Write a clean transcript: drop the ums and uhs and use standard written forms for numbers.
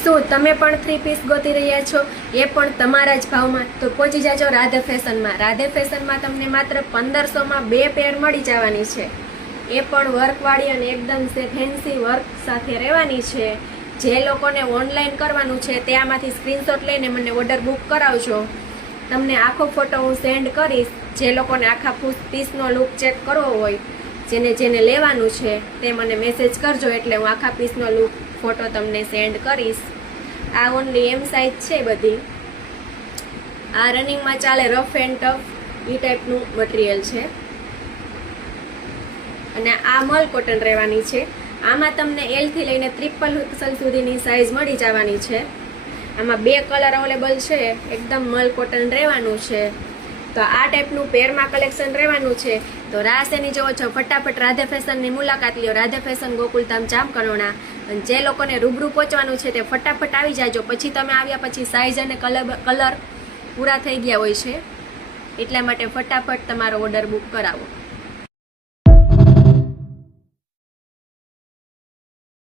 શું તમે પણ 3 પીસ ગોતી રહ્યા છો, એ પણ તમારા જ ભાવમાં? તો પહોંચી જાજો રાધે ફેશનમાં. રાધે ફેશનમાં તમને માત્ર 1500માં 2 પેર મળી જવાની છે, એ પણ વર્કવાળી અને એકદમ ફેન્સી વર્ક સાથે રહેવાની છે. જે લોકોને ઓનલાઈન કરવાનું છે તે આમાંથી સ્ક્રીનશોટ લઈને મને ઓર્ડર બુક કરાવજો. તમને આખો ફોટો હું સેન્ડ કરીશ. જે લોકોને આખા પીસનો લુક ચેક કરવો હોય, જેને લેવાનું છે તે મને મેસેજ કરજો, એટલે હું આખા પીસનો લુક ફોટો તમને સેન્ડ કરીશ. આ ઓનલી એમ સાઇઝ છે બધી. આ રનિંગમાં ચાલે રફ એન્ડ ટફ એ ટાઈપનું મટીરિયલ છે અને આ મલ કોટન રહેવાની છે. આમાં તમને L થી લઈને 3XL સુધીની સાઇઝ મળી જવાની છે. આમાં 2 કલર અવેલેબલ છે. એકદમ મલ કોટન રહેવાનું છે. તો આ ટાઈપનું પેરમાં કલેક્શન રહેવાનું છે. તો રાહ શેની જોવો છો? ફટાફટ રાધે ફેશનની મુલાકાત લ્યો. રાધે ફેશન ગોકુલધામ જામકંડોરણા. અને જે લોકોને રૂબરૂ પહોંચવાનું છે તે ફટાફટ આવી જાજો. પછી તમે આવ્યા પછી સાઇઝ અને કલર પૂરા થઈ ગયા હોય છે, એટલા માટે ફટાફટ તમારો ઓર્ડર બુક કરાવો.